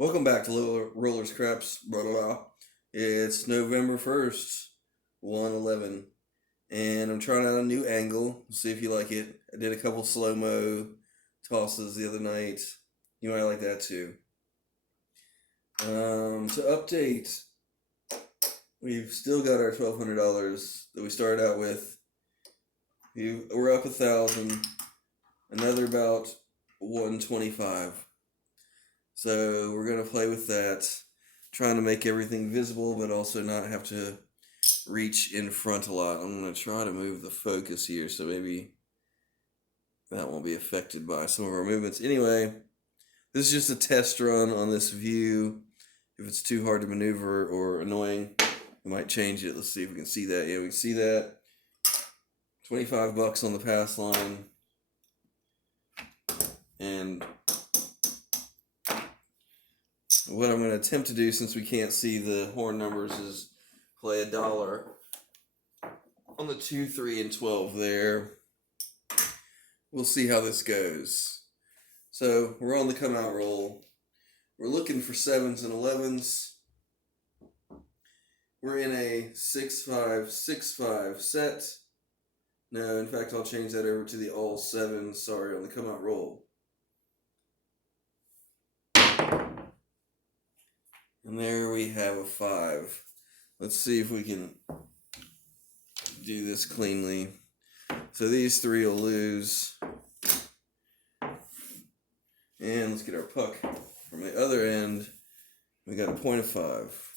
Welcome back to Rollers Craps, blah, blah, blah. It's November 1st, 1/11, and I'm trying out a new angle. See if you like it. I did a couple slow-mo tosses the other night. You might like that too. To update, we've still got our $1,200 that we started out with. We're up 1,000, another about 125. So we're going to play with that, trying to make everything visible, but also not have to reach in front a lot. I'm going to try to move the focus here, so maybe that won't be affected by some of our movements. Anyway, this is just a test run on this view. If it's too hard to maneuver or annoying, we might change it. Let's see if we can see that. Yeah, we can see that. $25 on the pass line. And what I'm going to attempt to do, since we can't see the horn numbers, is play $1 on the 2, 3, and 12 there. We'll see how this goes. So we're on the come out roll. We're looking for 7s and 11s. We're in a 6-5, 6-5 set. No, in fact, I'll change that over to the all 7s. Sorry, on the come out roll. And there we have a 5. Let's see if we can do this cleanly. So these 3 will lose. And let's get our puck from the other end. We got a point of 5.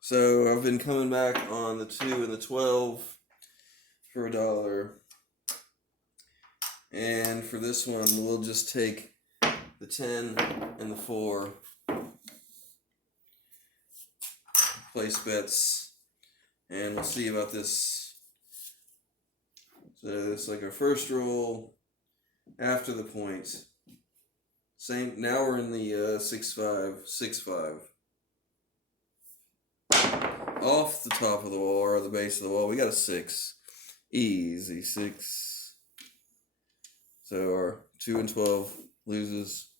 So I've been coming back on the 2 and the 12 for $1. And for this one, we'll just take the 10 and the 4. Place bets. And we'll see about this. So it's like our first roll after the point. Same. Now we're in the 6-5, 6-5. Off the top of the wall, or the base of the wall, we got a 6. Easy 6. So our 2 and 12 loses.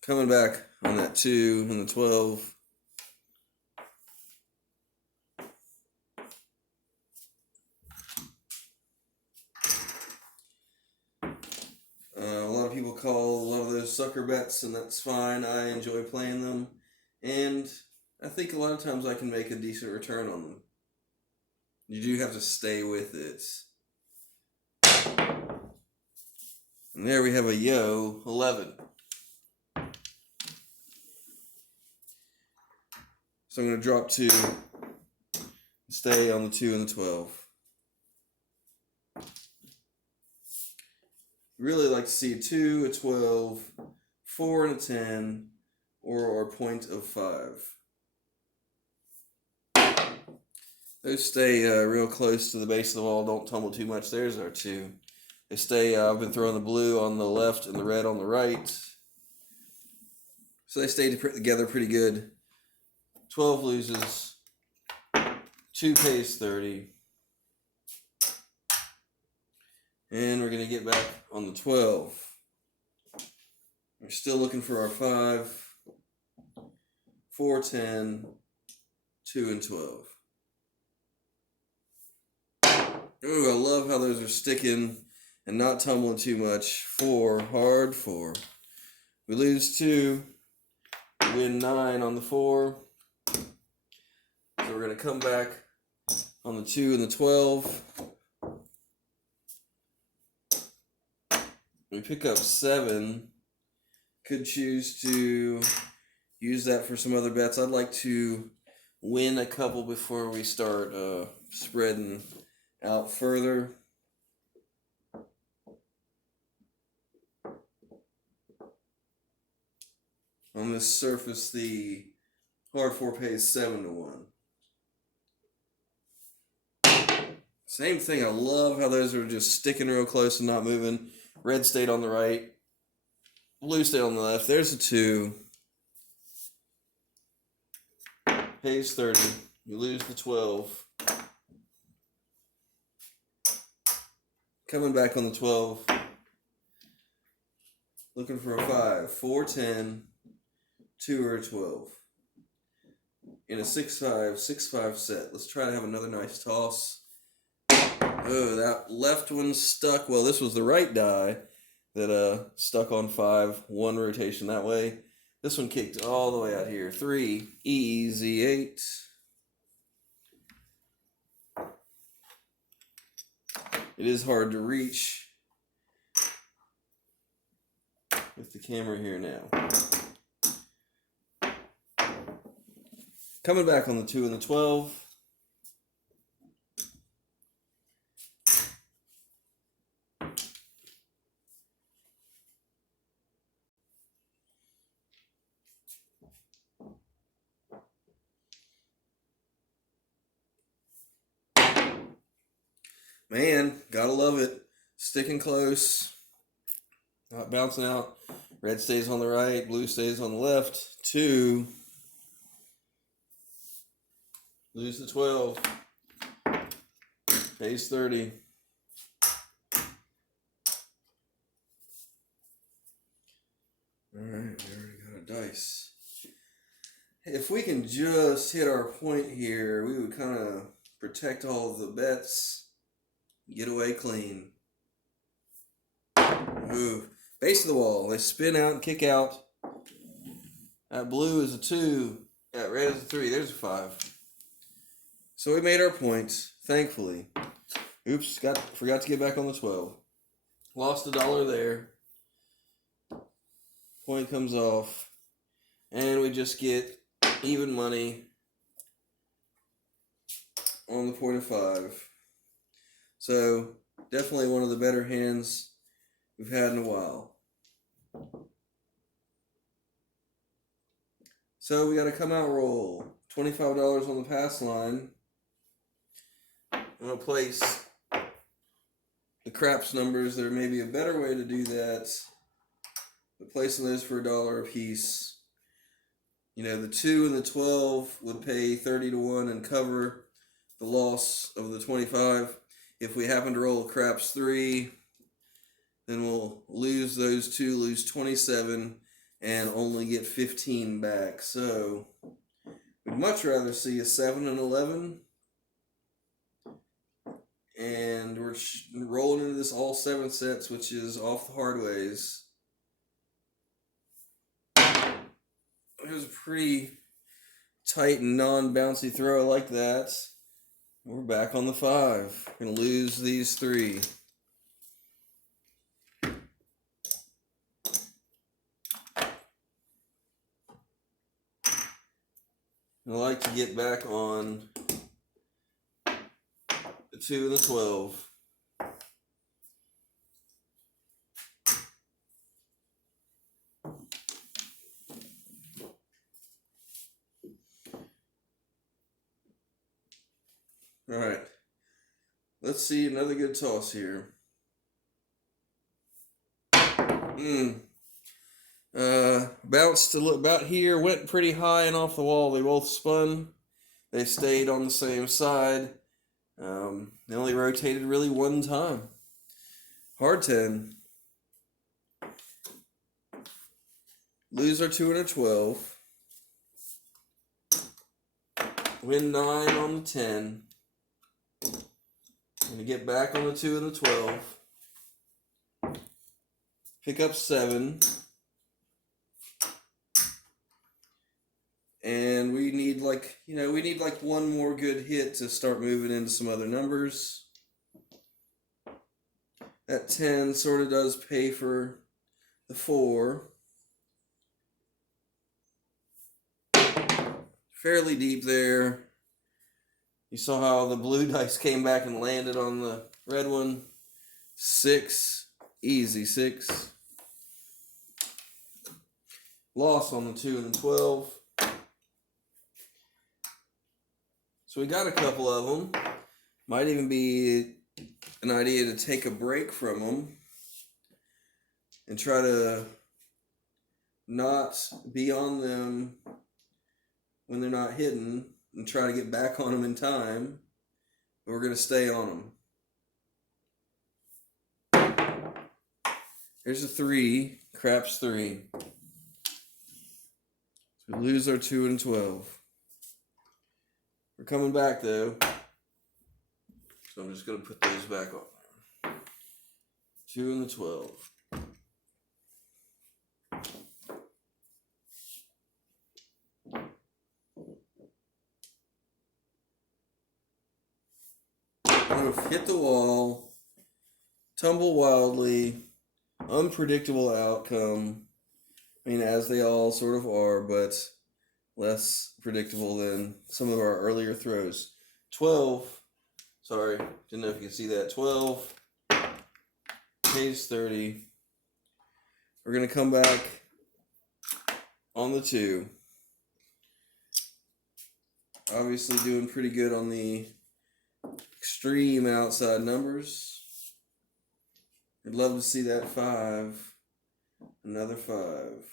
Coming back on that 2 and the 12. A lot of people call a lot of those sucker bets, and that's fine. I enjoy playing them. And I think a lot of times I can make a decent return on them. You do have to stay with it. And there we have a yo 11. So I'm going to drop 2, stay on the 2 and the 12. Really like to see a 2, a 12, 4, and a 10, or our point of 5. Those stay real close to the base of the wall. Don't tumble too much. There's our 2. They stay, I've been throwing the blue on the left and the red on the right. So they stay together pretty good. 12 loses. 2 pays 30. And we're going to get back on the 12. We're still looking for our 5, 4, 10, 2, and 12. Ooh, I love how those are sticking and not tumbling too much. 4, hard 4. We lose 2, win 9 on the 4. So we're going to come back on the 2 and the 12. We pick up 7. Could choose to use that for some other bets. I'd like to win a couple before we start spreading out further. On this surface, the hard 4 pays 7 to 1. Same thing. I love how those are just sticking real close and not moving. Red stayed on the right. Blue stayed on the left. There's a 2. pays 30. You lose the 12. Coming back on the 12. Looking for a 5. 4, 10, 2, or a 12. In a 6-5, 6-5 set. Let's try to have another nice toss. Oh, that left one stuck. Well, this was the right die that stuck on 5. One rotation that way. This one kicked all the way out here. 3, easy 8. It is hard to reach with the camera here now. Coming back on the 2 and the 12. Man, gotta love it. Sticking close. Not bouncing out. Red stays on the right, blue stays on the left. 2. Lose the 12. Pays 30. Alright, we already got a dice. If we can just hit our point here, we would kind of protect all of the bets. Get away clean. Move. Base of the wall. They spin out and kick out. That blue is a 2. That red is a 3. There's a 5. So we made our points, thankfully. Oops, forgot to get back on the 12. Lost $1 there. Point comes off. And we just get even money on the point of 5. So, definitely one of the better hands we've had in a while. So, we got a come out roll. $25 on the pass line. I'm going to place the craps numbers. There may be a better way to do that. But placing those for $1 a piece. You know, the 2 and the 12 would pay 30 to 1 and cover the loss of the 25. If we happen to roll a craps 3, then we'll lose those 2, lose 27, and only get 15 back. So, we'd much rather see a 7 and 11. And we're rolling into this all 7 sets, which is off the hard ways. It was a pretty tight and non-bouncy throw like that. We're back on the 5. We're going to lose these 3. I like to get back on the 2 and the 12. All right, let's see another good toss here. Bounced to look about here, went pretty high and off the wall. They both spun. They stayed on the same side. They only rotated really one time. Hard 10. Lose our 2 and a 12. Win 9 on the 10. Gonna get back on the 2 and the 12. Pick up 7. And we need one more good hit to start moving into some other numbers. That 10 sort of does pay for the 4. Fairly deep there. You saw how the blue dice came back and landed on the red one. 6. Easy 6. Loss on the 2 and the 12. So we got a couple of them. Might even be an idea to take a break from them and try to not be on them when they're not hitting and try to get back on them in time. But we're going to stay on them. Here's a 3. Craps 3. So we lose our 2 and 12. We're coming back though. So I'm just going to put those back on. 2 and the 12. Hit the wall, tumble wildly, unpredictable outcome. I mean, as they all sort of are, but less predictable than some of our earlier throws. 12, sorry, didn't know if you could see that. 12, pays 30. We're going to come back on the 2. Obviously doing pretty good on the extreme outside numbers. I'd love to see that 5. Another 5.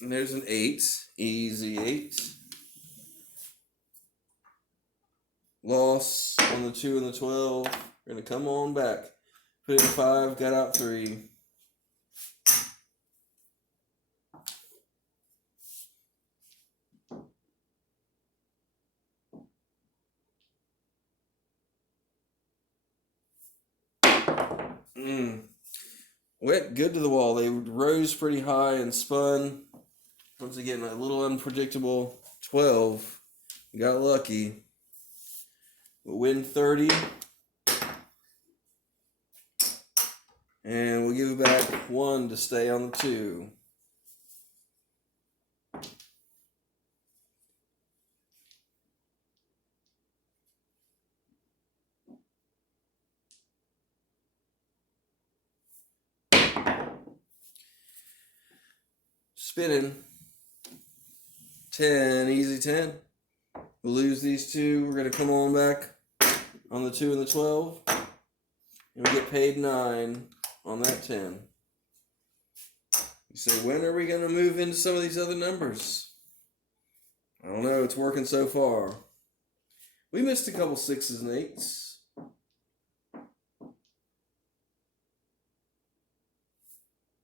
And there's an 8. Easy 8. Loss on the 2 and the 12. We're going to come on back. Put in 5. Got out 3. Went good to the wall. They rose pretty high and spun. Once again, a little unpredictable. 12. Got lucky. We'll win 30. And we'll give it back 1 to stay on the 2. Spinning. 10, easy 10. We'll lose these 2. We're going to come on back on the 2 and the 12. And we get paid 9 on that 10. You say, when are we going to move into some of these other numbers? I don't know. It's working so far. We missed a couple 6s and 8s.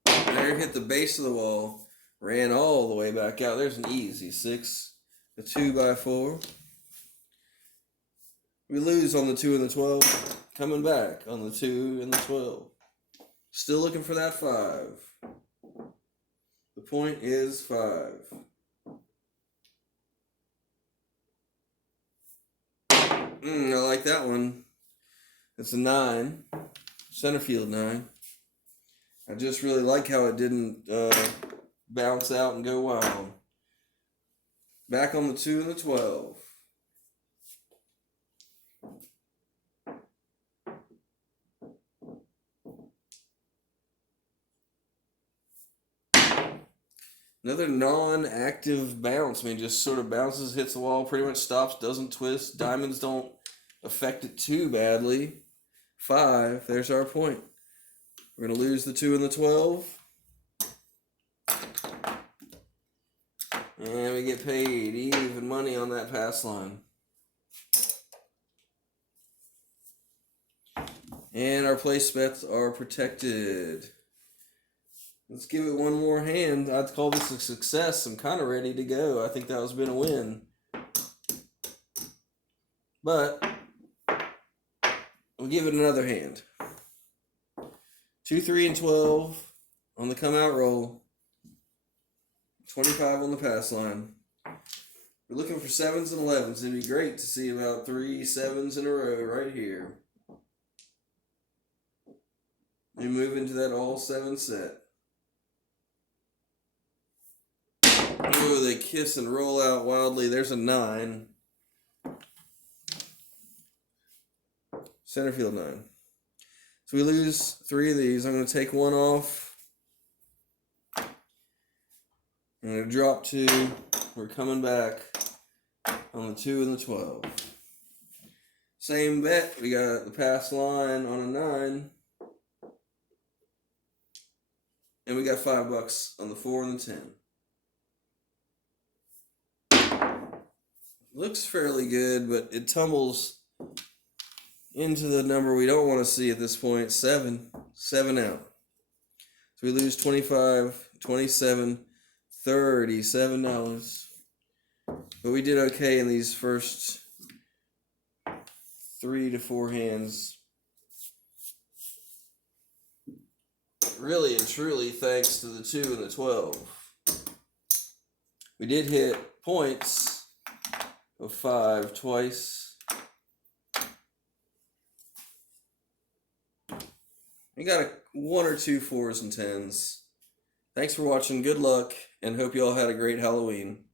There, hit the base of the wall. Ran all the way back out. There's an easy 6. A 2x4. We lose on the 2 and the 12. Coming back on the 2 and the 12. Still looking for that 5. The point is 5. I like that one. It's a 9. Center field 9. I just really like how it didn't bounce out and go wild. Back on the 2 and the 12. Another non-active bounce. I mean, just sort of bounces, hits the wall, pretty much stops, doesn't twist. Diamonds don't affect it too badly. 5. There's our point. We're going to lose the 2 and the 12. And we get paid even money on that pass line. And our place bets are protected. Let's give it one more hand. I'd call this a success. I'm kind of ready to go. I think that was been a win. But we'll give it another hand. 2, 3, and 12 on the come out roll. 25 on the pass line. We're looking for 7s and 11s. It'd be great to see about 3 7s in a row right here. We move into that all 7 set. Oh, they kiss and roll out wildly. There's a 9. Center field 9. So we lose 3 of these. I'm going to take 1 off. I'm going to drop 2. We're coming back on the 2 and the 12. Same bet. We got the pass line on a 9. And we got $5 on the 4 and the 10. looks fairly good, but it tumbles into the number we don't want to see at this point. 7 out. So we lose 25, 27, $37. But we did okay in these first 3 to 4 hands. Really and truly thanks to the 2 and the 12. We did hit points of 5 twice. We got 1 or 2 4s and 10s. Thanks for watching. Good luck, and hope you all had a great Halloween.